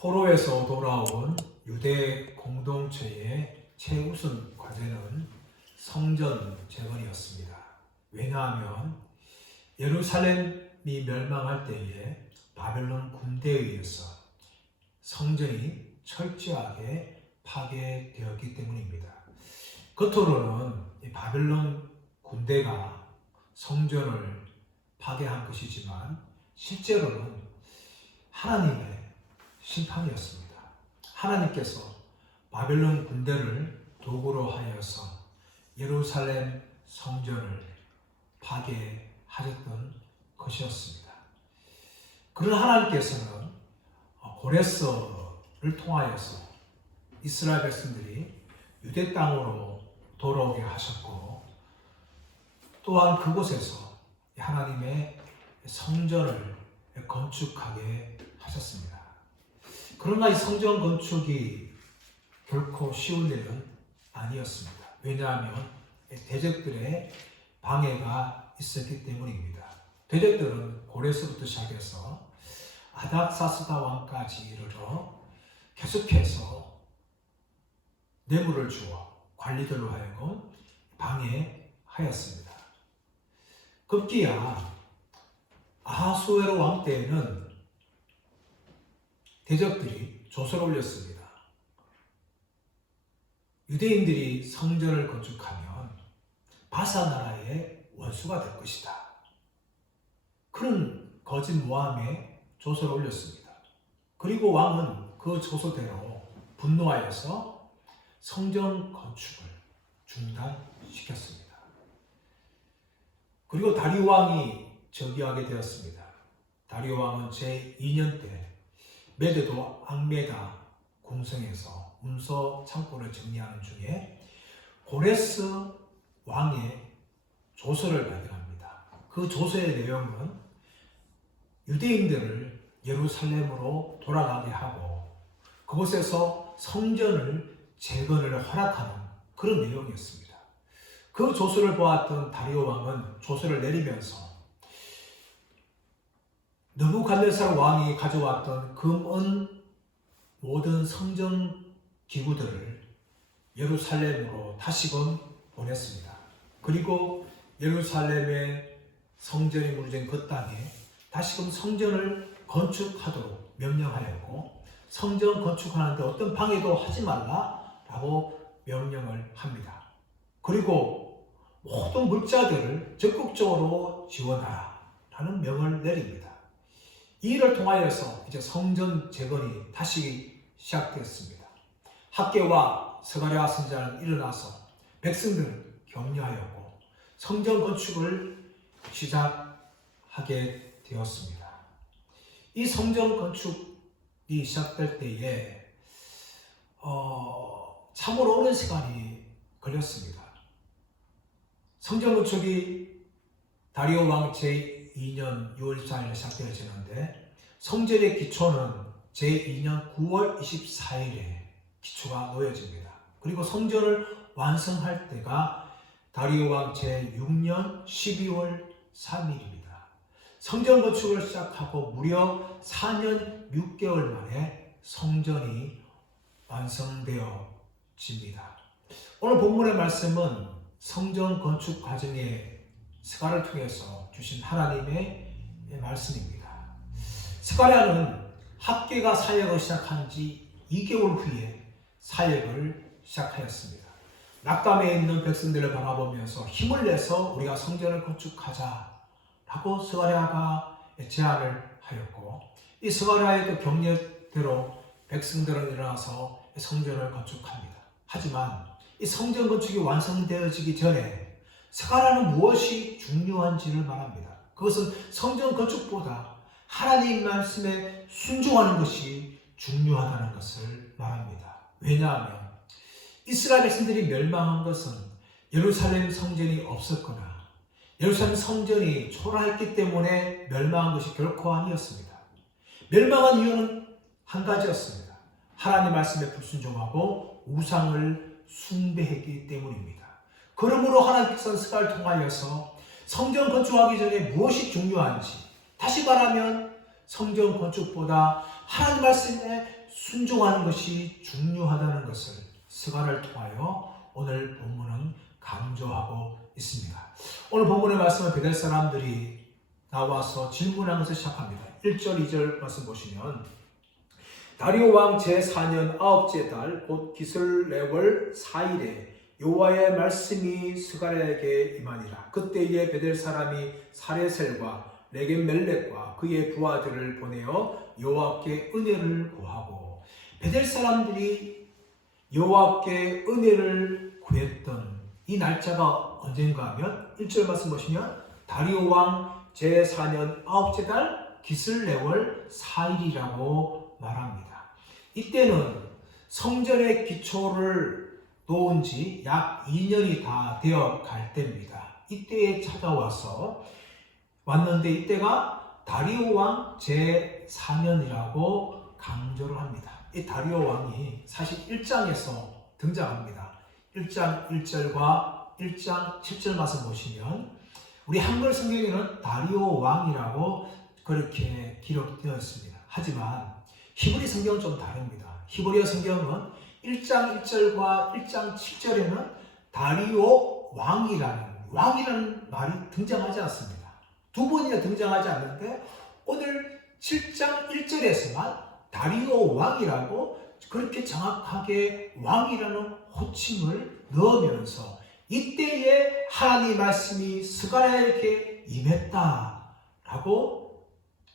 포로에서 돌아온 유대 공동체의 최우선 과제는 성전 재건이었습니다. 왜냐하면 예루살렘이 멸망할 때에 바벨론 군대에 의해서 성전이 철저하게 파괴되었기 때문입니다. 겉으로는 이 바벨론 군대가 성전을 파괴한 것이지만 실제로는 하나님의 심판이었습니다. 하나님께서 바벨론 군대를 도구로 하여서 예루살렘 성전을 파괴하셨던 것이었습니다. 그러나 하나님께서는 고레스를 통하여서 이스라엘 백성들이 유대 땅으로 돌아오게 하셨고, 또한 그곳에서 하나님의 성전을 건축하게 하셨습니다. 그러나 이 성전 건축이 결코 쉬운 일은 아니었습니다. 왜냐하면 대적들의 방해가 있었기 때문입니다. 대적들은 고레스부터 시작해서 아닥사스다 왕까지 이르러 계속해서 뇌물을 주어 관리들로 하여금 방해하였습니다. 급기야 아하수에로 왕 때에는 대적들이 조서를 올렸습니다. 유대인들이 성전을 건축하면 바사 나라의 원수가 될 것이다. 그런 거짓 모함에 조서를 올렸습니다. 그리고 왕은 그 조서대로 분노하여서 성전 건축을 중단시켰습니다. 그리고 다리오 왕이 즉위하게 되었습니다. 다리오 왕은 제2년 때 메데도 앙메다 궁성에서 문서 창고를 정리하는 중에 고레스 왕의 조서를 발견합니다. 그 조서의 내용은 유대인들을 예루살렘으로 돌아가게 하고 그곳에서 성전을 재건을 허락하는 그런 내용이었습니다. 그 조서를 보았던 다리오 왕은 조서를 내리면서 느부갓네살 왕이 가져왔던 금은 모든 성전 기구들을 예루살렘으로 다시금 보냈습니다. 그리고 예루살렘의 성전이 무너진 그 땅에 다시금 성전을 건축하도록 명령하였고, 성전 건축하는데 어떤 방해도 하지 말라라고 명령을 합니다. 그리고 모든 물자들을 적극적으로 지원하라라는 명을 내립니다. 이 일을 통하여서 이제 성전 재건이 다시 시작되었습니다. 학개와 스가랴 선지자는 일어나서 백성들을 격려하였고 성전 건축을 시작하게 되었습니다. 이 성전 건축이 시작될 때에 참으로 오랜 시간이 걸렸습니다. 성전 건축이 다리오 왕 제2년 6월 24일에 시작되어지는데 성전의 기초는 제2년 9월 24일에 기초가 놓여집니다. 그리고 성전을 완성할 때가 다리오 왕 제6년 12월 3일입니다. 성전 건축을 시작하고 무려 4년 6개월 만에 성전이 완성되어집니다. 오늘 본문의 말씀은 성전 건축 과정의 스가랴를 통해서 주신 하나님의 말씀입니다. 스가랴는 학개가 사역을 시작한 지 2개월 후에 사역을 시작하였습니다. 낙담에 있는 백성들을 바라보면서 힘을 내서 우리가 성전을 건축하자라고 스가랴가 제안을 하였고, 이 스가랴의 격려대로 백성들은 일어나서 성전을 건축합니다. 하지만 이 성전 건축이 완성되어지기 전에 스가랴는 무엇이 중요한지를 말합니다. 그것은 성전 건축보다 하나님 말씀에 순종하는 것이 중요하다는 것을 말합니다. 왜냐하면 이스라엘 백성들이 멸망한 것은 예루살렘 성전이 없었거나 예루살렘 성전이 초라했기 때문에 멸망한 것이 결코 아니었습니다. 멸망한 이유는 한 가지였습니다. 하나님 말씀에 불순종하고 우상을 숭배했기 때문입니다. 그러므로 하나님께서는 스가랴를 통하여서 성전 건축하기 전에 무엇이 중요한지, 다시 말하면 성전 건축보다 하나님 말씀에 순종하는 것이 중요하다는 것을 스가랴를 통하여 오늘 본문은 강조하고 있습니다. 오늘 본문의 말씀은 베델 사람들이 나와서 질문하는 것을 시작합니다. 1절, 2절 말씀 보시면 다리오 왕 제4년 9째 달 곧 기슬레월 4일에 여호와의 말씀이 스가랴에게 임하니라. 그때에 베델 사람이 사레셀과 레겜멜렉과 그의 부하들을 보내어 여호와께 은혜를 구하고, 베델 사람들이 여호와께 은혜를 구했던 이 날짜가 언젠가 하면 1절 말씀 보시면 다리오 왕 제4년 9째 달 기슬레월 4일이라고 말합니다. 이때는 성전의 기초를 놓은 지 약 2년이 다 되어 갈 때입니다. 이때에 찾아와서 왔는데 이때가 다리오 왕 제4년이라고 강조를 합니다. 이 다리오 왕이 사실 1장에서 등장합니다. 1장 1절과 1장 10절 말씀 보시면 우리 한글 성경에는 다리오 왕이라고 그렇게 기록되어 있습니다. 하지만 히브리 성경은 좀 다릅니다. 히브리 성경은 1장 1절과 1장 7절에는 다리오 왕이라는 말이 등장하지 않습니다. 두 번이나 등장하지 않는데 오늘 7장 1절에서만 다리오 왕이라고 그렇게 정확하게 왕이라는 호칭을 넣으면서 이때에 하나님의 말씀이 스가랴에게 임했다라고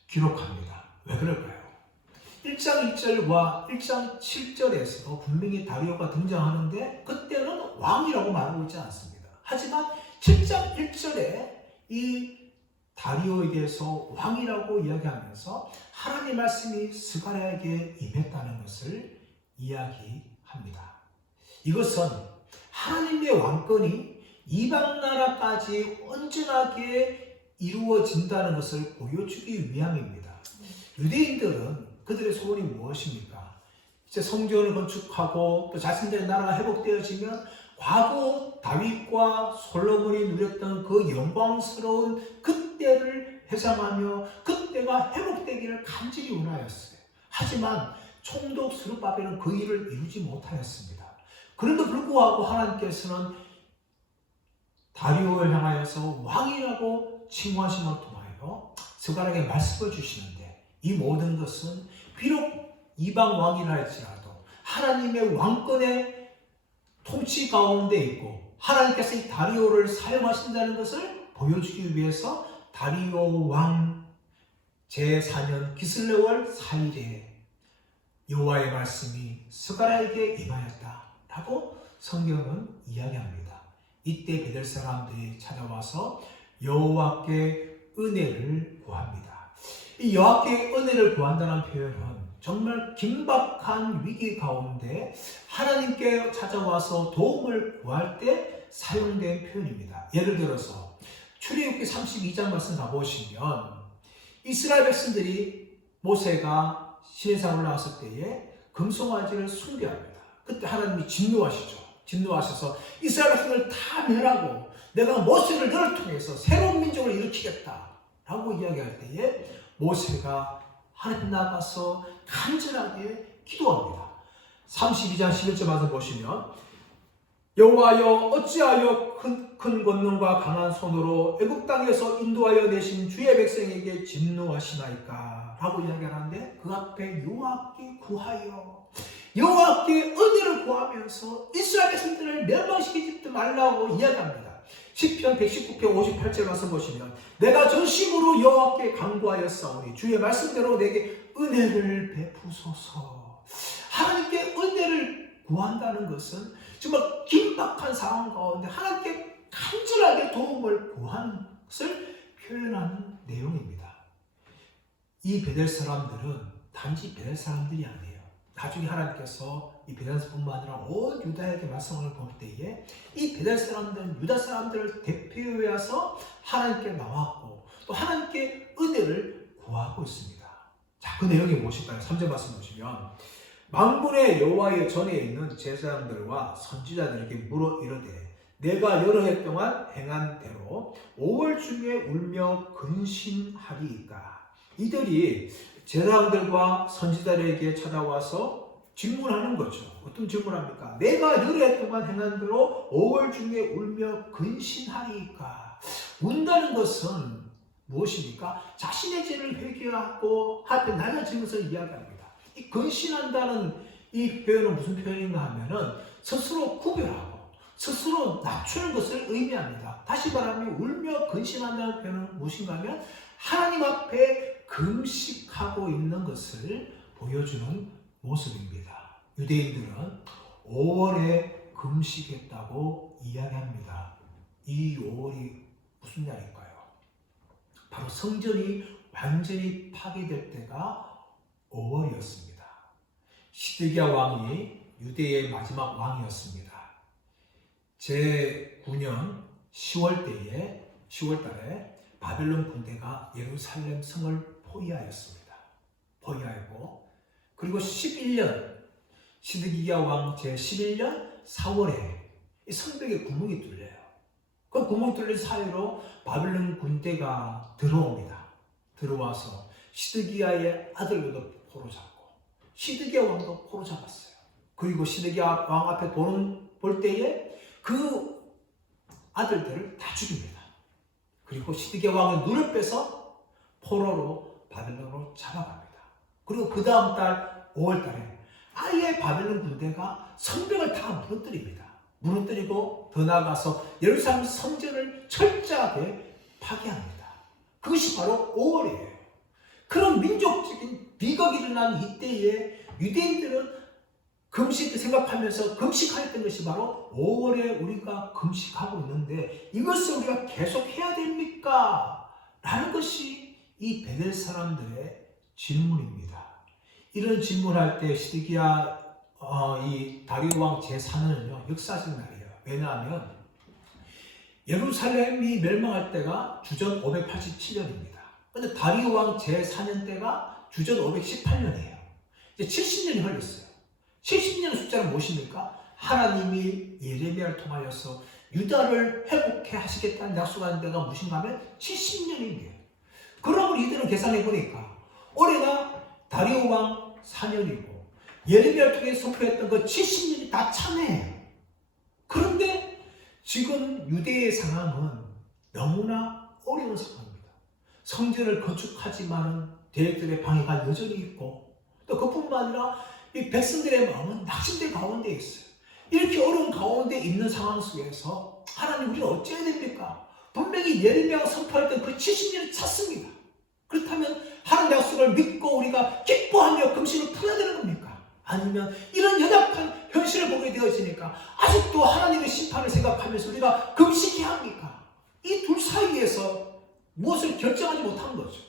기록합니다. 왜 그럴까요? 1장 1절과 1장 7절에서도 분명히 다리오가 등장하는데 그때는 왕이라고 말하고 있지 않습니다. 하지만 7장 1절에 이 다리오에 대해서 왕이라고 이야기하면서 하나님의 말씀이 스가랴에게 임했다는 것을 이야기합니다. 이것은 하나님의 왕권이 이방 나라까지 온전하게 이루어진다는 것을 보여주기 위함입니다. 유대인들은 그들의 소원이 무엇입니까? 이제 성전을 건축하고 또 자신들의 나라가 회복되어지면 과거 다윗과 솔로몬이 누렸던 그 영광스러운 그때를 회상하며 그때가 회복되기를 간절히 원하였어요. 하지만 총독 스룹바벨은 그 일을 이루지 못하였습니다. 그런데도 불구하고 하나님께서는 다리오를 향하여서 왕이라고 칭호하심을 통하여 스가랴에게 말씀을 주시는데 이 모든 것은 비록 이방 왕이라 할지라도 하나님의 왕권의 통치 가운데 있고 하나님께서 이 다리오를 사용하신다는 것을 보여주기 위해서 다리오 왕 제4년 기슬레월 4일에 여호와의 말씀이 스가랴에게 임하였다라고 성경은 이야기합니다. 이때 베델 사람들이 찾아와서 여호와께 은혜를 구합니다. 이 여호와께 은혜를 구한다는 표현은 정말 긴박한 위기 가운데 하나님께 찾아와서 도움을 구할 때 사용된 표현입니다. 예를 들어서 출애굽기 32장 말씀 가보시면 이스라엘 백성들이 모세가 시내산 올라왔을 때에 금송아지를 숭배합니다. 그때 하나님이 진노하시죠. 진노하셔서 이스라엘 백성을 다 멸하고 내가 모세를 너를 통해서 새로운 민족을 일으키겠다라고 이야기할 때에 모세가 하나님 나가서 간절하게 기도합니다. 32장 11절 말씀 보시면 여호와여 어찌하여 큰 권능과 강한 손으로 애굽 땅에서 인도하여 내신 주의 백성에게 진노하시나이까 라고 이야기하는데 그 앞에 여호와께 구하여 여호와께 은혜를 구하면서 이스라엘 백성들을 멸망시키지 말라고 이야기합니다. 시편 119편 58절 말씀 보시면 내가 전심으로 여호와께 간구하였사오니 주의 말씀대로 내게 은혜를 베푸소서. 하나님께 은혜를 구한다는 것은 정말 긴박한 상황 가운데 하나님께 간절하게 도움을 구하는 것을 표현하는 내용입니다. 이 베델 사람들은 단지 베델 사람들이 아니에요. 나중에 하나님께서 이 베델뿐만 아니라 온 유다에게 말씀을 볼 때에 이 베델 사람들은 유다 사람들을 대표해서 하나님께 나왔고 또 하나님께 은혜를 구하고 있습니다. 자, 그 내용이 무엇일까요? 3절 말씀 보시면 만군의 여호와의 전에 있는 제사장들과 선지자들에게 물어 이르되 내가 여러 해 동안 행한 대로 5월 중에 울며 근심하리이까. 이들이 제사장들과 선지자들에게 찾아와서 질문하는 거죠. 어떤 질문합니까? 내가 열해 동안 행한 대로 5월 중에 울며 근신하리이까. 운다는 것은 무엇입니까? 자신의 죄를 회개하고 하되 낮아지면서 이야기합니다. 이 근신한다는 이 표현은 무슨 표현인가 하면은 스스로 구별하고 스스로 낮추는 것을 의미합니다. 다시 말하면 울며 근신한다는 표현은 무엇인가 하면 하나님 앞에 금식하고 있는 것을 보여주는 모습입니다. 유대인들은 5월에 금식했다고 이야기합니다. 이 5월이 무슨 날일까요? 바로 성전이 완전히 파괴될 때가 5월이었습니다. 시드기야 왕이 유대의 마지막 왕이었습니다. 제9년 10월달에 바벨론 군대가 예루살렘 성을 포위하였습니다. 포위하였고, 그리고 11년 시드기야 왕 제11년 4월에 이 성벽에 구멍이 뚫려요. 그 구멍 뚫린 사이로 바벨론 군대가 들어옵니다. 들어와서 시드기야의 아들들도 포로 잡고 시드기야 왕도 포로 잡았어요. 그리고 시드기야 왕 앞에 볼 때에 그 아들들을 다 죽입니다. 그리고 시드기야 왕의 눈을 빼서 포로로 바벨론으로 잡아갑니다. 그리고 그 다음 달 5월 달에 아예 바벨론 군대가 성벽을 다 무너뜨립니다. 무너뜨리고 더 나아가서 예루살렘 성전을 철저하게 파괴합니다. 그것이 바로 5월이에요. 그런 민족적인 비극이 일어난 이때에 유대인들은 금식을 생각하면서 금식하였던 것이 바로 5월에 우리가 금식하고 있는데 이것을 우리가 계속 해야 됩니까? 라는 것이 이 베델 사람들의 질문입니다. 이런 질문할 때 시드기야 이 다리오 왕 제4년은요 역사적 날이에요. 왜냐하면 예루살렘이 멸망할 때가 주전 587년입니다. 그런데 다리오 왕 제4년 때가 주전 518년이에요. 이제 70년이 흘렀어요. 70년의 숫자는 무엇입니까? 하나님이 예레미야를 통하여서 유다를 회복해 하시겠다는 약속하는 데가 무엇인가 하면 70년이에요. 그러면 이들은 계산해 보니까 올해가 다리오 왕 4년이고 예레미야를 통해 선포했던 그 70년이 다 참해요. 그런데 지금 유대의 상황은 너무나 어려운 상황입니다. 성전을 건축하지만 대적들의 방해가 여전히 있고 또 그뿐만 아니라 이 백성들의 마음은 낙심된 가운데 있어요. 이렇게 어려운 가운데 있는 상황 속에서 하나님 우리가 어찌해야 됩니까? 분명히 예레미야가 선포했던 그 70년을 찾습니다. 그렇다면 하나님 약속을 믿고 우리가 기뻐하며 금식을 풀어야 되는 겁니까? 아니면 이런 연약한 현실을 보게 되어지니까 아직도 하나님의 심판을 생각하면서 우리가 금식해야 합니까? 이 둘 사이에서 무엇을 결정하지 못한 거죠.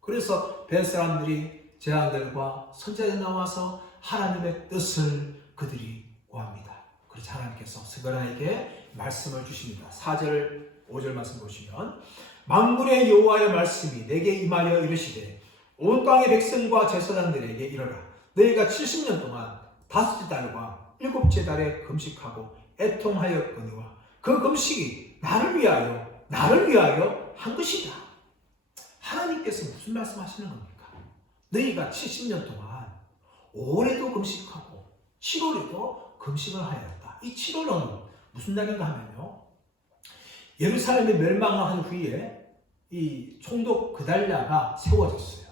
그래서 벤 사람들이 제자들과 선자들이 나와서 하나님의 뜻을 그들이 구합니다. 그래서 하나님께서 스가랴에게 말씀을 주십니다. 4절 5절 말씀 보시면 만군의 여호와의 말씀이 내게 임하여 이르시되 온 땅의 백성과 제사장들에게 이르라. 너희가 70년 동안 5째 달과 7째 달에 금식하고 애통하였거니와 그 금식이 나를 위하여 한 것이다. 하나님께서 무슨 말씀하시는 겁니까? 너희가 70년 동안 5월에도 금식하고 7월에도 금식을 하였다. 이 7월은 무슨 날인가 하면요, 예루살렘이 멸망을 한 후에 이 총독 그달랴가 세워졌어요.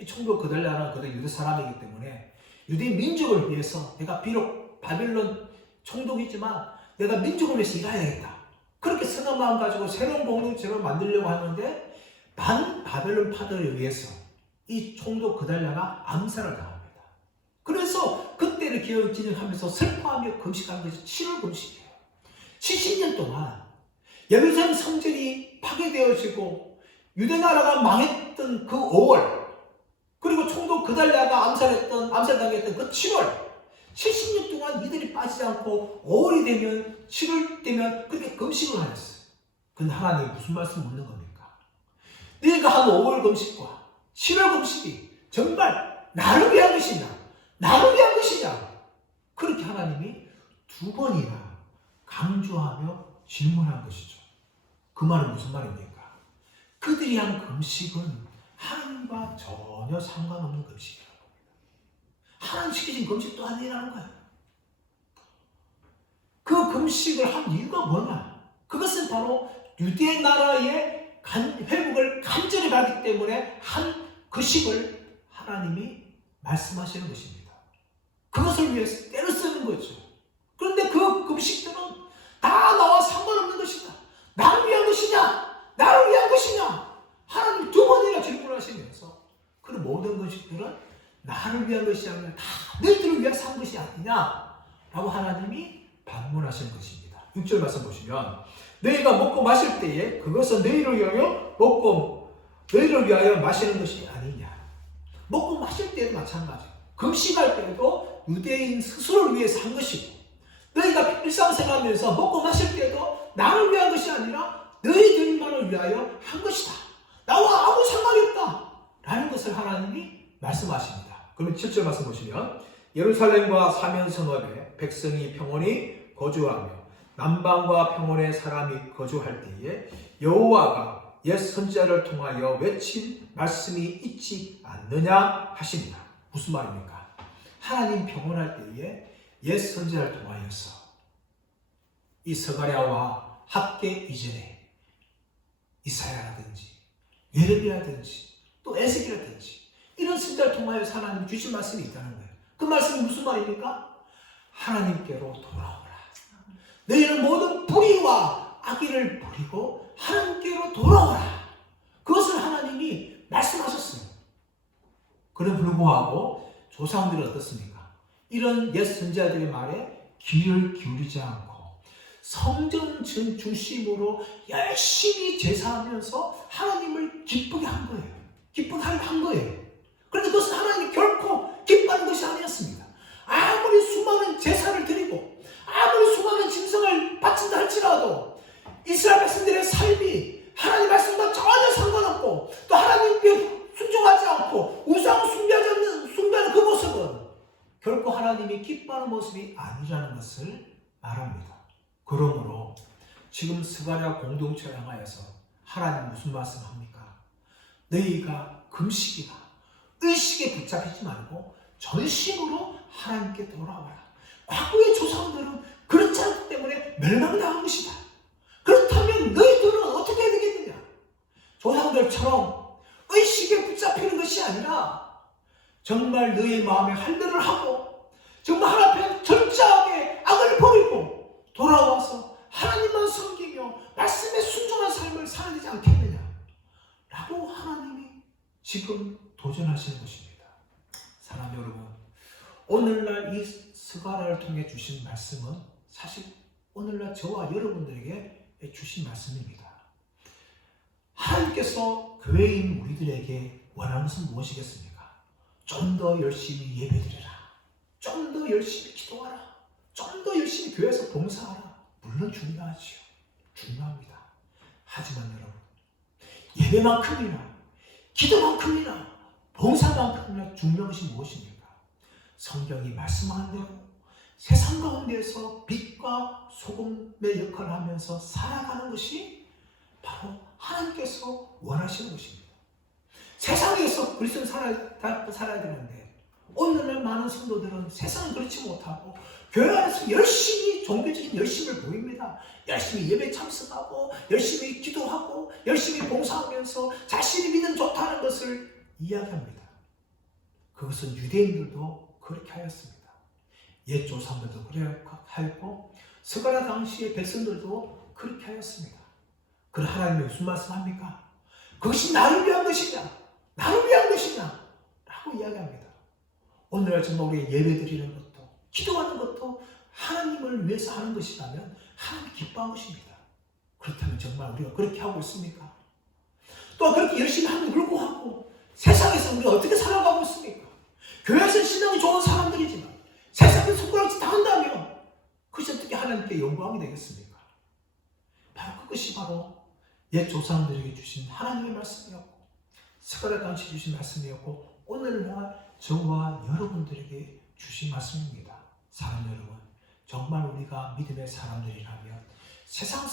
이 총독 그달랴는 그도 유대 사람이기 때문에 유대 민족을 위해서 내가 비록 바벨론 총독이지만 내가 민족을 위해서 일해야겠다. 그렇게 생각 마음 가지고 새로운 공동체를 만들려고 하는데 반 바벨론 파들에 의해서 이 총독 그달랴가 암살을 당합니다. 그래서 그때를 기억하면서 슬퍼하며 금식한 것이 7월 금식이에요. 70년 동안 예루살렘 성전이 파괴되어지고 유대 나라가 망했던 그 5월, 그리고 총독 그달랴가 암살당했던 그 7월, 70년 동안 이들이 빠지지 않고 5월이 되면 7월 되면 그렇게 금식을 하였어요. 근데 하나님이 무슨 말씀을 묻는 겁니까? 네가 한 5월 금식과 7월 금식이 정말 나를 위한 것이냐? 나를 위한 것이냐? 그렇게 하나님이 2번이나 강조하며 질문한 것이죠. 그 말은 무슨 말입니까? 그들이 한 금식은 하나님과 전혀 상관없는 금식이라고 합니다. 하나님 시키신 금식도 아니라는 거예요. 그 금식을 한 이유가 뭐냐? 그것은 바로 유대 나라의 회복을 간절히 가기 때문에 한 그 식을 하나님이 말씀하시는 것입니다. 그것을 위해서 때를 쓰는 거죠. 그런데 그 금식들은 다 나와 상관없는 것이다. 나를 위한 것이냐? 나를 위한 것이냐? 하나님 두 번이나 질문하시면서 그 모든 것들은 나를 위한 것이 아니라 다 너희들을 위해서 한 것이 아니냐? 라고 하나님이 반문하시는 것입니다. 6절 말씀 보시면 너희가 먹고 마실 때에 그것은 너희를 위하여 먹고 너희를 위하여 마시는 것이 아니냐. 먹고 마실 때도 마찬가지. 금식할 때도 유대인 스스로를 위해서 한 것이고 너희가 일상생활하면서 먹고 마실 때도 나를 위한 것이 아니라 너희들만을 위하여 한 것이다. 나와 아무 상관이 없다. 라는 것을 하나님이 말씀하십니다. 그러면 7절 말씀 보시면 예루살렘과 사면성읍에 백성이 평온히 거주하며 남방과 평온의 사람이 거주할 때에 여호와가 옛 선지자를 통하여 외친 말씀이 있지 않느냐 하십니다. 무슨 말입니까? 하나님 평온할 때에 옛 선지자를 통하여서 이 스가랴와 학개 이전에 이사야라든지 예레미야라든지 또 에스겔이라든지 이런 선지자를 통하여서 하나님 주신 말씀이 있다는 거예요. 그 말씀이 무슨 말입니까? 하나님께로 돌아오라. 너희는 모든 불의와 악의를 버리고 하나님께로 돌아오라. 그것을 하나님이 말씀하셨어요. 그래 불구하고 조상들은 어떻습니까? 이런 옛 선지자들의 말에 귀를 기울이지 않고 성전 중심으로 열심히 제사하면서 하나님을 기쁘게 한 거예요. 기쁘게 하려고 한 거예요. 그런데 그것은 하나님이 결코 기뻐하는 것이 아니었습니다. 아무리 수많은 제사를 드리고 아무리 수많은 짐승을 바친다 할지라도 이스라엘 백성들의 삶이 하나님 말씀과 전혀 상관없고 또 하나님께 순종하지 않고 우상 숭배하는 그 모습은 결코 하나님이 기뻐하는 모습이 아니라는 것을 말합니다. 그러므로 지금 스가랴 공동체를 향하여서 하나님 무슨 말씀합니까? 너희가 금식이나 의식에 붙잡히지 말고 전심으로 하나님께 돌아와라. 과거의 조상들은 그렇지 않기 때문에 멸망당한 것이다. 그렇다면 너희들은 어떻게 해야 되겠느냐? 조상들처럼 의식에 붙잡히는 것이 아니라 정말 너희 마음에 할례를 하고 정말 하나님 앞에 철저하게 악을 버리고 돌아와서 하나님만 섬기며 말씀에 순종한 삶을 살아야 되지 않겠느냐? 라고 하나님이 지금 도전하시는 것입니다. 사랑하는 여러분, 오늘날 이 스가랴를 통해 주신 말씀은 사실 오늘날 저와 여러분들에게 주신 말씀입니다. 하나님께서 교회인 우리들에게 원하는 것은 무엇이겠습니까? 좀 더 열심히 예배드려라. 좀 더 열심히 기도하라. 좀 더 열심히 교회에서 봉사하라. 물론 중요하지요. 중요합니다. 하지만 여러분, 예배만큼이나 기도만큼이나 봉사만큼이나 중요한 것이 무엇입니까? 성경이 말씀하는 대로 세상 가운데에서 빛과 소금의 역할을 하면서 살아가는 것이 바로 하나님께서 원하시는 것입니다. 세상에서 그리스도는 살아야 되는데 오늘날 많은 성도들은 세상은 그렇지 못하고 교회 안에서 열심히 종교적인 열심을 보입니다. 열심히 예배 참석하고 열심히 기도하고 열심히 봉사하면서 자신이 믿음 좋다는 것을 이야기합니다. 그것은 유대인들도 그렇게 하였습니다. 옛 조상들도 그렇게 하였고 스가랴 당시의 백성들도 그렇게 하였습니다. 그럼 하나님이 무슨 말씀합니까? 그것이 나를 위한 것이냐? 나를 위한 것이냐? 라고 이야기합니다. 오늘날 정말 우리 예배드리는 것도 기도하는 것도 하나님을 위해서 하는 것이라면 하나님 기뻐하는 것입니다. 그렇다면 정말 우리가 그렇게 하고 있습니까? 또 그렇게 열심히 하면 불구하고 세상에서 우리가 어떻게 살아가고 있습니까? 교회에서 신앙이 좋은 사람들이지만 세상에 손가락질 당한다면 그것이 어떻게 하나님께 영광이 되겠습니까? 바로 그것이 바로 옛 조상들에게 주신 하나님의 말씀이었고 스가랴 당시 주신 말씀이었고 오늘날 저와 여러분들에게 주신 말씀입니다. 사랑하는 여러분, 정말 우리가 믿음의 사람들이라면 세상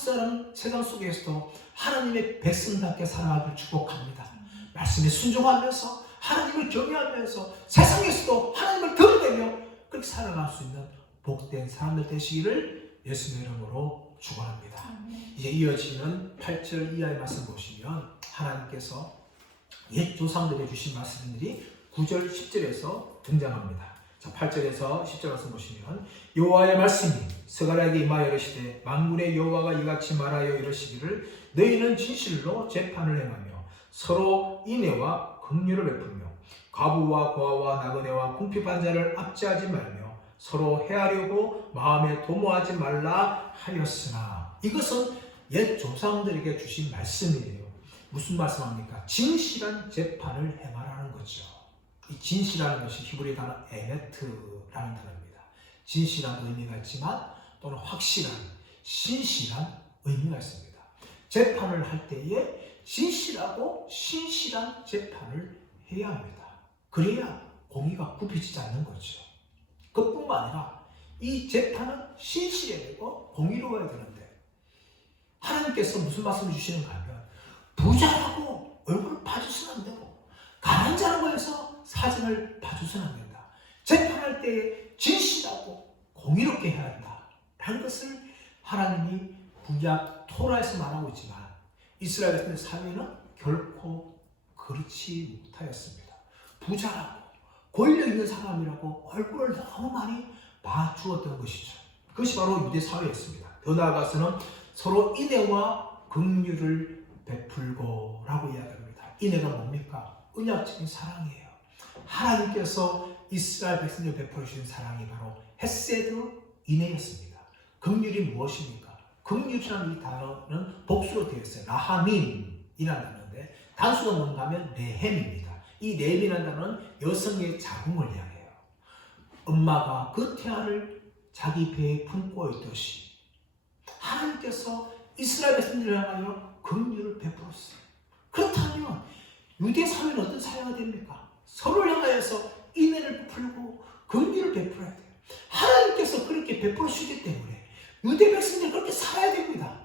속에서도 하나님의 백성답게 살아가길 축복합니다. 말씀에 순종하면서 하나님을 경외하면서 세상에서도 하나님을 드러내며 그렇게 살아갈 수 있는 복된 사람들 되시기를 예수님의 이름으로 축원합니다. 이제 이어지는 8절 이하의 말씀 보시면 하나님께서 옛 조상들에게 주신 말씀들이 9절 10절에서 등장합니다. 자, 8절에서 10절 말씀 보시면 여호와의 말씀이 스가랴에게 임하여 이르시되 만군의 여호와가 이같이 말하여 이르시기를 너희는 진실로 재판을 행하며 서로 인애와 긍휼을 베풀며 과부와 고아와 나그네와 궁핍한 자를 압제하지 말며 서로 해하려고 마음에 도모하지 말라 하였으나. 이것은 옛 조상들에게 주신 말씀이에요. 무슨 말씀합니까? 진실한 재판을 행하라는 거죠. 이 진실이라는 것이 히브리 단어 에메트라는 단어입니다. 진실한 의미가 있지만 또는 확실한, 신실한 의미가 있습니다. 재판을 할 때에 진실하고 신실한 재판을 해야 합니다. 그래야 공의가 굽혀지지 않는 거죠. 그뿐만 아니라 이 재판은 신실해야 되고 공의로워야 되는데 하나님께서 무슨 말씀을 주시는가 하면 부자라고 얼굴을 봐주서는 안 되고 가난한 자라고 해서 사정을 봐주서는 안 된다. 재판할 때에 진실하고 공의롭게 해야 한다 라는 것을 하나님이 구약 토라에서 말하고 있지만 이스라엘 같은 사회는 결코 그렇지 못하였습니다. 부자라고 권력 있는 사람이라고 얼굴을 너무 많이 봐주었던 것이죠. 그것이 바로 유대 사회였습니다. 더 나아가서는 서로 인애와 긍휼을 베풀고 라고 이야기합니다. 인애가 뭡니까? 언약적인 사랑이에요. 하나님께서 이스라엘 백성들 베풀어 주신 사랑이 바로 헤세드 인애였습니다. 긍휼이 무엇입니까? 긍휼이라는 이 단어는 복수로 되어 있어요. 라하민이라는 단어인데 단수가 뭔가 하면 레헴입니다. 이 레헴이라는 단어는 여성의 자궁을 이야기해요. 엄마가 그 태아를 자기 배에 품고 있듯이 하나님께서 이스라엘 백성들을 향하여 긍휼을 베풀었어요. 그렇다면 유대 사회는 어떤 사회가 됩니까? 서로를 향하여서 인애를 베풀고 긍휼을 베풀어야 돼요. 하나님께서 그렇게 베풀어 주시기 때문에 유대 백성들이 그렇게 살아야 됩니다.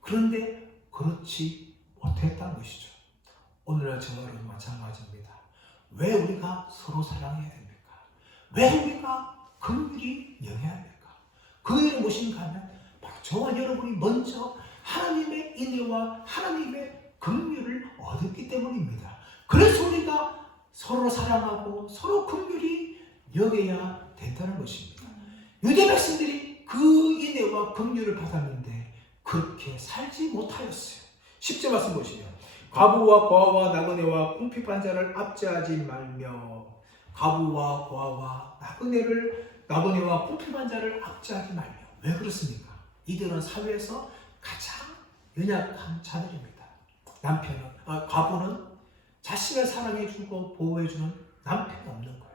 그런데 그렇지 못했다는 것이죠. 오늘날 저와 여러분 마찬가지입니다. 왜 우리가 서로 사랑해야 됩니까? 왜 우리가 긍휼이 영해야 합니까? 그 일은 무엇인가 하면 바로 저와 여러분이 먼저 하나님의 인애와 하나님의 긍휼을 얻었기 때문입니다. 그래서 우리가 서로 사랑하고 서로 긍휼히 여겨야 된다는 것입니다. 유대 백성들이 그 인애와 긍휼을 받았는데 그렇게 살지 못하였어요. 10절 말씀 보시면 과부와 고아와 나그네와 궁핍한 자를 압제하지 말며 과부와 고아와 나그네와 궁핍한 자를 압제하지 말며. 왜 그렇습니까? 이들은 사회에서 가장 연약한 자들입니다. 과부는 자신을 사랑해주고 보호해주는 남편이 없는 거예요.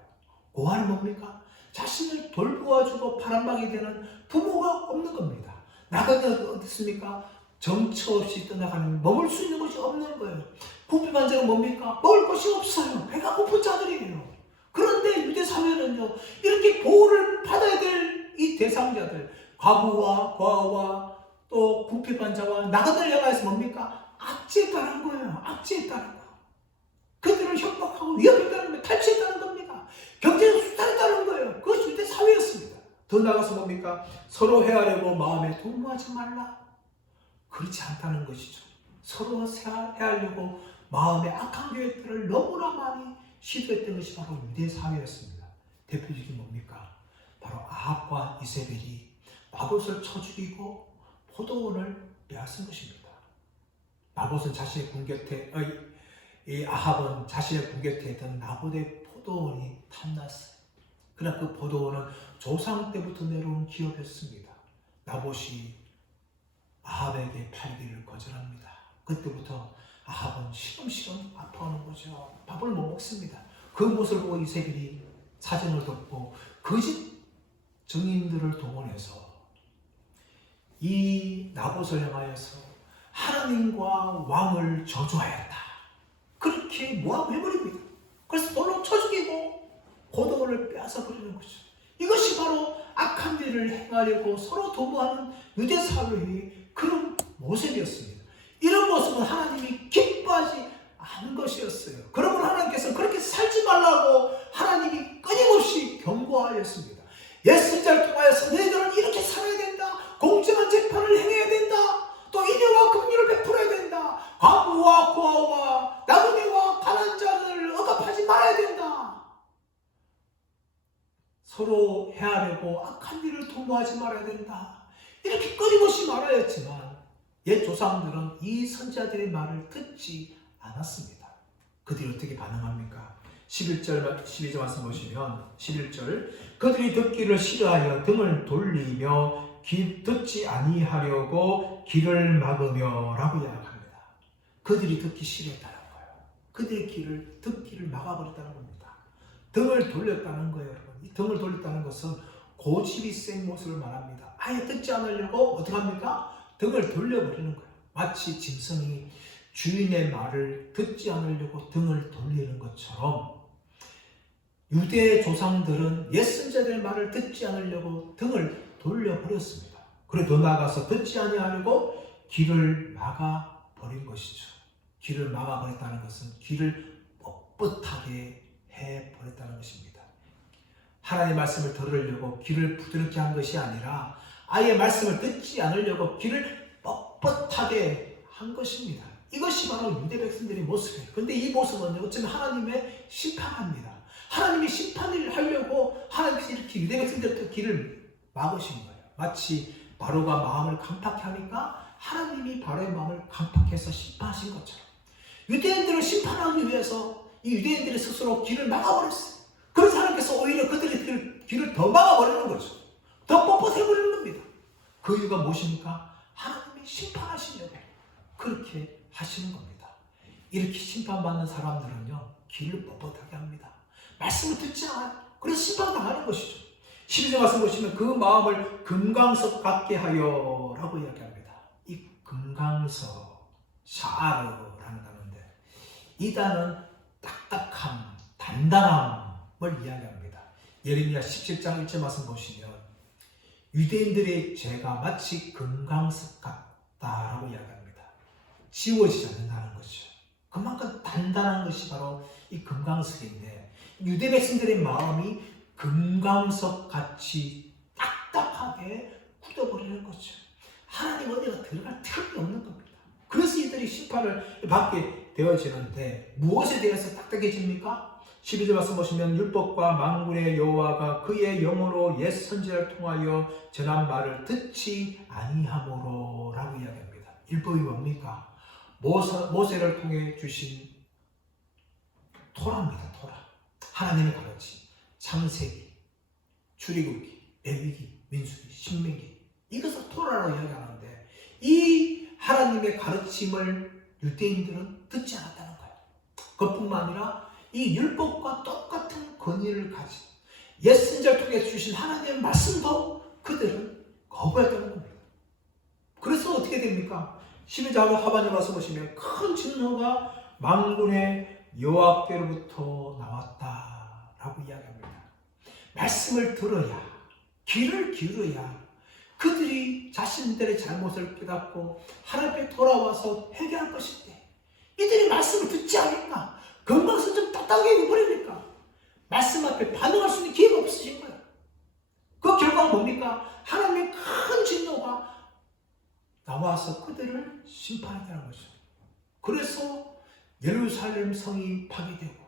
고아는 뭡니까? 자신을 돌보아주고 바람막이 되는 부모가 없는 겁니다. 나그네는 어떻습니까? 정처 없이 떠나가는, 먹을 수 있는 것이 없는 거예요. 궁핍한 자는 뭡니까? 먹을 것이 없어요. 배가 고픈 자들이에요. 그런데 유대 사회는요, 이렇게 보호를 받아야 될 이 대상자들, 과부와 고아와 또 궁핍한 자와 나그네를 향해서 뭡니까? 압제했다는 거예요. 압제했다는 거. 그들을 협박하고 위협했다는 거예요. 탈취했다는 겁니다. 경제적 수탈했다는 거예요. 그것이 유대 사회였습니다. 더 나아가서 뭡니까? 서로 헤아려고 마음에 도모하지 말라. 그렇지 않다는 것이죠. 서로 헤아려고 마음의 악한 계획들을 너무나 많이 시도했던 것이 바로 유대 사회였습니다. 대표적인 뭡니까? 바로 아합과 이세벨이 나봇을 쳐 죽이고 포도원을 빼앗은 것입니다. 나봇은 자신의 군 곁에, 아합은 자신의 군 곁에 있던 나봇의 포도원이 탐났어요. 그러나 그 포도원은 조상 때부터 내려온 기업이었습니다. 나봇이 아합에게 팔기를 거절합니다. 그때부터 아합은 시금시금 아파하는 거죠. 밥을 못 먹습니다. 그 모습을 보고 이세벨이 사정을 덮고 거짓 증인들을 동원해서 이 나봇을 향하여서 하나님과 왕을 저주하였다. 그렇게 모함해버립니다. 그래서 돌로 쳐 죽이고 고도원을 빼앗아 버리는 거죠. 이것이 바로 악한 일을 행하려고 서로 도모하는 유대 사회의 그런 모습이었습니다. 이런 모습은 하나님이 기뻐하지 아는 것이었어요. 그러므로 하나님께서 그렇게 살지 말라고 하나님이 끊임없이 경고하였습니다. 옛 선자를 통하여서 너희들은 이렇게 살아야 된다. 공정한 재판을 행해야 된다. 또 인여와 긍휼을 베풀어야 된다. 과부와 고아와 나그네와 가난한 자를 억압하지 말아야 된다. 서로 헤아리고 악한 일을 도모하지 말아야 된다. 이렇게 끊임없이 말하였지만 옛 조상들은 이 선지자들의 말을 듣지 않았습니다. 그들이 어떻게 반응합니까? 12절 말씀 보시면 11절 그들이 듣기를 싫어하여 등을 돌리며 듣지 아니하려고 길을 막으며 라고 이야기합니다. 그들이 듣기 싫어했다는 거예요. 그들의 듣기를 막아버렸다는 겁니다. 등을 돌렸다는 거예요. 여러분. 이 등을 돌렸다는 것은 고집이 센 모습을 말합니다. 아예 듣지 않으려고 어떻게 합니까? 등을 돌려버리는 거예요. 마치 짐승이 주인의 말을 듣지 않으려고 등을 돌리는 것처럼 유대 조상들은 옛 선자들의 말을 듣지 않으려고 등을 돌려버렸습니다. 그리고 더 나아가서 듣지 아니하려고 길을 막아버린 것이죠. 길을 막아버렸다는 것은 길을 뻣뻣하게 해버렸다는 것입니다. 하나님의 말씀을 들으려고 길을 부드럽게 한 것이 아니라 아예 말씀을 듣지 않으려고 길을 뻣뻣하게 한 것입니다. 이것이 바로 유대 백성들의 모습이에요. 그런데 이 모습은 어쩌면 하나님의 심판합니다. 하나님이 심판을 하려고 하나님께서 이렇게 유대 백성들의 길을 막으신 거예요. 마치 바로가 마음을 강팍해 하니까 하나님이 바로의 마음을 강팍해서 심판하신 것처럼 유대인들을 심판하기 위해서 이 유대인들이 스스로 길을 막아버렸어요. 그래서 하나님께서 오히려 그들의 길을 더 막아버리는 거죠. 더 뻣뻣해버리는 겁니다. 그 이유가 무엇입니까? 하나님이 심판하시려고 그렇게 하시는 겁니다. 이렇게 심판받는 사람들은요 길을 뻣뻣하게 합니다. 말씀을 듣지 않아요. 그래서 심판당하는 것이죠. 12절 말씀 보시면 그 마음을 금강석 같게 하여 라고 이야기합니다. 이 금강석, 샤르라는 단어인데 이 단어는 딱딱함, 단단함을 이야기합니다. 예레미야 17장 1절 말씀 보시면 유대인들의 죄가 마치 금강석 같다라고 이야기합니다. 지워지지 않는다는 것이죠. 그만큼 단단한 것이 바로 이 금강석인데 유대 백성들의 마음이 금강석 같이 딱딱하게 굳어버리는 거죠. 하나님 어디가 들어갈 틈이 없는 겁니다. 그래서 이들이 심판을 받게 되어지는데 무엇에 대해서 딱딱해집니까? 12절 말씀 보시면 율법과 만군의 여호와가 그의 영으로 옛 선지자를 통하여 전한 말을 듣지 아니하므로 라고 이야기합니다. 율법이 뭡니까? 모세를 통해 주신 토라입니다. 토라. 하나님의 가르침, 창세기, 출애굽기, 레위기, 민수기, 신명기 이것을 토라라고 이야기하는데 이 하나님의 가르침을 유대인들은 듣지 않았다는 거예요. 그뿐만 아니라 이 율법과 똑같은 권위를 가진 옛 선지자를 통해 주신 하나님의 말씀도 그들은 거부했다는 겁니다. 그래서 어떻게 됩니까? 12절 하반절 말씀 보시면 큰 진노가 만군의 여호와께로부터 나왔다라고 이야기합니다. 말씀을 들어야 귀를 기울여야 그들이 자신들의 잘못을 깨닫고 하나님께 돌아와서 회개할 것인데 이들이 말씀을 듣지 않으니까 금강석 좀 딱딱하게 버리니까 말씀 앞에 반응할 수 있는 기회가 없으신 거예요. 그 결과는 뭡니까? 하나님의 큰 진노가 나와서 그들을 심판한다는 거죠. 그래서 예루살렘 성이 파괴되고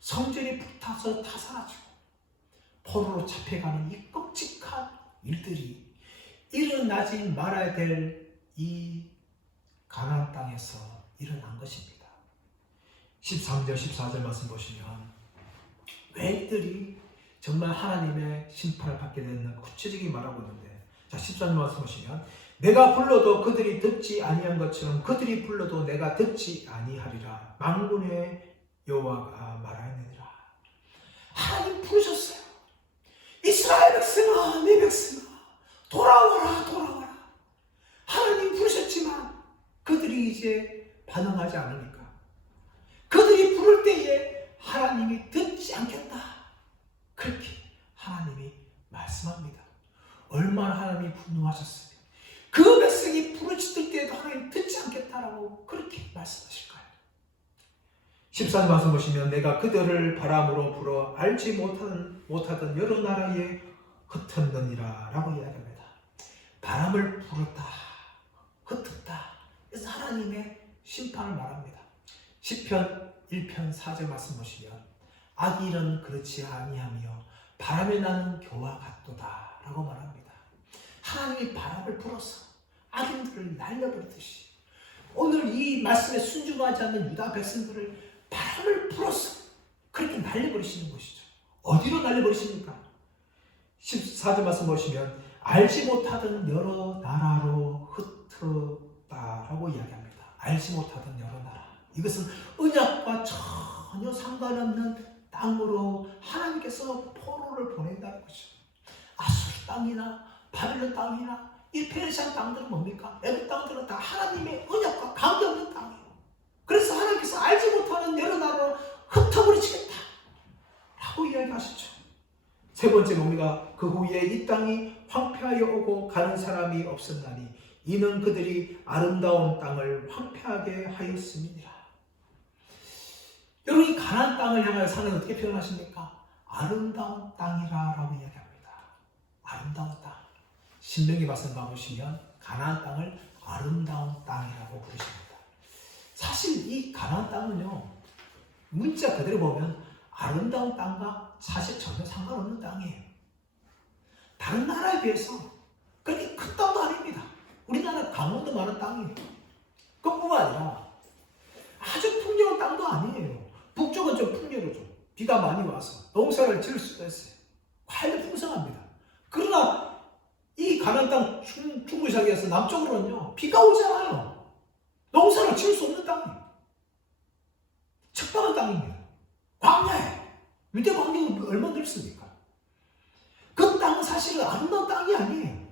성전이 불타서 다 사라지고 포로로 잡혀가는 이 끔찍한 일들이 일어나지 말아야 될 이 가나안 땅에서 일어난 것입니다. 13절 14절 말씀 보시면 왜 이들이 정말 하나님의 심판을 받게 됐나 구체적인 말하고 있는데 자 13절 말씀 보시면 내가 불러도 그들이 듣지 아니한 것처럼 그들이 불러도 내가 듣지 아니하리라 만군의 여호와가 말하느니라. 하나님 부르셨어요. 이스라엘 백성아 내 백성아 돌아와라 돌아와라. 하나님 부르셨지만 그들이 이제 반응하지 않으니까 그들이 부를 때에 하나님이 듣지 않겠다. 그렇게 하나님이 말씀합니다. 얼마나 하나님이 분노하셨어요. 그 백성이 부르짖을 때에도 하나님 듣지 않겠다라고 그렇게 말씀하실 거예요. 14절 말씀 보시면 내가 그들을 바람으로 불어 알지 못하던 여러 나라에 흩었느니라 라고 이야기합니다. 바람을 불었다, 흩었다. 그래서 하나님의 심판을 말합니다. 시편 1편 4절 말씀 보시면 악인은 그렇지 아니하며 바람에 나는 겨와 같도다 라고 말합니다. 하나님이 바람을 불어서 악인들을 날려버리듯이 오늘 이 말씀에 순종하지 않는 유다 백성들을 바람을 불어서 그렇게 날려버리시는 것이죠. 어디로 날려버리십니까? 14절 말씀 보시면 알지 못하던 여러 나라로 흩었다라고 이야기합니다. 알지 못하던 여러 나라. 이것은 언약과 전혀 상관없는 땅으로 하나님께서 포로를 보낸다는 거죠. 아수르 땅이나 바벨론 땅이나 이 페르시아 땅들은 뭡니까? 애굽 땅들은 다 하나님의 언약과 관계없는 땅이에요. 그래서 하나님께서 알지 못하는 여러 나라로 흩어버리시겠다 라고 이야기하시죠. 세 번째 뭡니까? 그 후에 이 땅이 황폐하여 오고 가는 사람이 없었나니 이는 그들이 아름다운 땅을 황폐하게 하였음이니라. 여러분, 이 가나안 땅을 향하여 사는 어떻게 표현하십니까? 아름다운 땅이라고 이야기합니다. 아름다운 땅. 신명기 말씀 봐보시면 가나안 땅을 아름다운 땅이라고 부르십니다. 사실 이 가나안 땅은요, 문자 그대로 보면 아름다운 땅과 사실 전혀 상관없는 땅이에요. 다른 나라에 비해서 그렇게 큰 땅도 아닙니다. 우리나라 강원도 많은 땅이에요. 그뿐만 아니라 아주 풍요로운 땅도 아니에요. 북쪽은 좀 풍요로죠. 비가 많이 와서 농사를 지을 수도 있어요. 과일도 풍성합니다. 그러나 이 가나안 땅 중부시장에서 남쪽으로는요, 비가 오잖아요. 농사를 지을 수 없는 땅이에요. 척박한 땅입니다. 광야에 유대 광야가 얼마나 넓습니까? 그 땅은 사실은 아름다운 땅이 아니에요.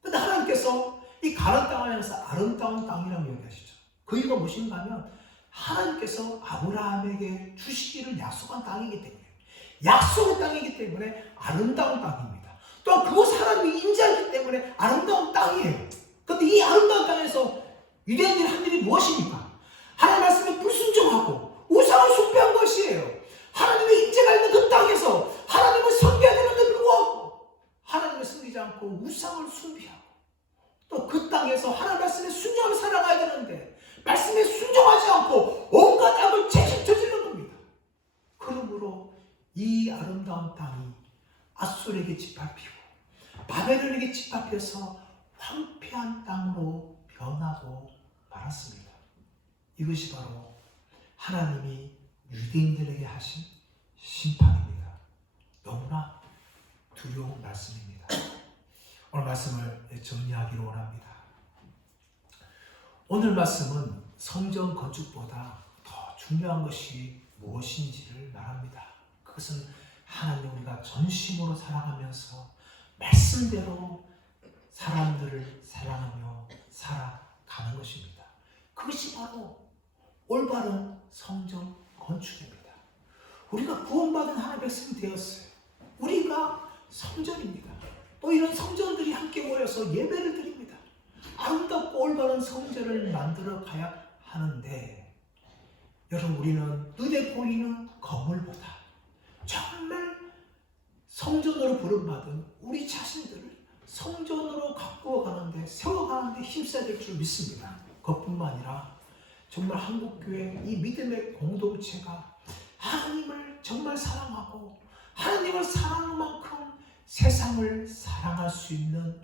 그런데 하나님께서 이 가나안 땅을 향해서 아름다운 땅이라고 얘기하시죠. 그 이유가 무엇인가 하면 하나님께서 아브라함에게 주시기를 약속한 땅이기 때문에, 약속의 땅이기 때문에 아름다운 땅입니다. 또한 그곳 하나님이 인자하기 때문에 아름다운 땅이에요. 그런데 이 아름다운 땅에서 유대인들이 한 일이 무엇입니까? 하나님 말씀에 불순종하고 우상을 숭배한 것이에요. 하나님의 인재가 있는 그 땅에서 하나님을 섬겨야 되는데 불구하고 하나님을 섬기지 않고 우상을 숭배하고, 또 그 땅에서 하나님 말씀에 순종하며 살아가야 되는데 말씀에 순종하지 않고 온갖 악을 채식 저지르는 겁니다. 그러므로 이 아름다운 땅이 아수르에게 짓밟히고 바벨론에게 짓밟혀서 황폐한 땅으로 변하고 말았습니다. 이것이 바로 하나님이 유대인들에게 하신 심판입니다. 너무나 두려운 말씀입니다. 오늘 말씀을 정리하기로 원합니다. 오늘 말씀은 성전 건축보다 더 중요한 것이 무엇인지를 말합니다. 그것은 하나님 우리가 전심으로 사랑하면서 말씀대로 사람들을 사랑하며 살아가는 것입니다. 그것이 바로 올바른 성전 건축입니다. 우리가 구원받은 하나님의 백성이 되었어요. 우리가 성전입니다. 또 이런 성전들이 함께 모여서 예배를 드립니다. 아름답고 올바른 성전을 만들어 가야 하는데, 여러분, 우리는 눈에 보이는 건물보다 정말 성전으로 부름받은 우리 자신들을 성전으로 가꾸어 가는데, 세워가는데 힘써야 될 줄 믿습니다. 그것뿐만 아니라 정말 한국교회 이 믿음의 공동체가 하나님을 정말 사랑하고 하나님을 사랑하는 만큼 세상을 사랑할 수 있는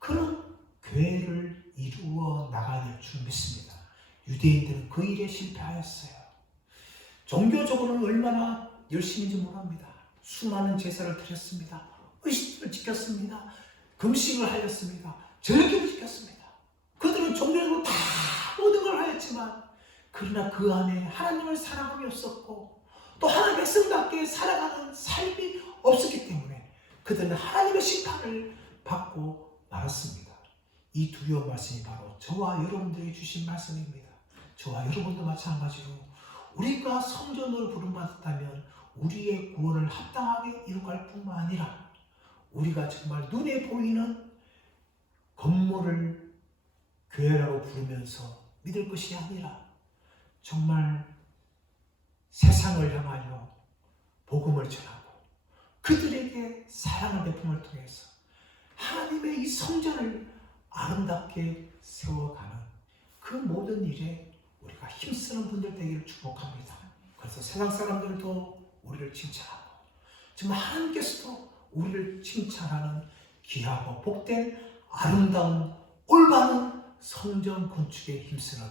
그런 교회를 이루어 나가야 될 줄 믿습니다. 유대인들은 그 일에 실패하였어요. 종교적으로는 얼마나 열심인지 모릅니다. 수많은 제사를 드렸습니다. 의식을 지켰습니다. 금식을 하였습니다. 절기를 지켰습니다. 그들은 종교적으로 다 모든 걸 하였지만, 그러나 그 안에 하나님을 사랑함이 없었고 또 하나님의 백성답게 살아가는 삶이 없었기 때문에 그들은 하나님의 심판을 받고 말았습니다. 이 두려운 말씀이 바로 저와 여러분들에게 주신 말씀입니다. 저와 여러분도 마찬가지로 우리가 성전으로 부름받았다면 우리의 구원을 합당하게 이루갈 뿐만 아니라 우리가 정말 눈에 보이는 건물을 교회라고 부르면서 믿을 것이 아니라 정말 세상을 향하여 복음을 전하고 그들에게 사랑을 베품을 통해서 하나님의 이 성전을 아름답게 세워가는 그 모든 일에 우리가 힘쓰는 분들 되기를 축복합니다. 그래서 세상 사람들도 우리를 칭찬하고 정말 하나님께서도 우리를 칭찬하는 귀하고 복된 아름다운 올바른 성전 건축에 힘쓰는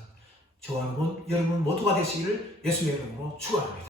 저와 여러분 모두가 되시기를 예수님의 이름으로 축원합니다.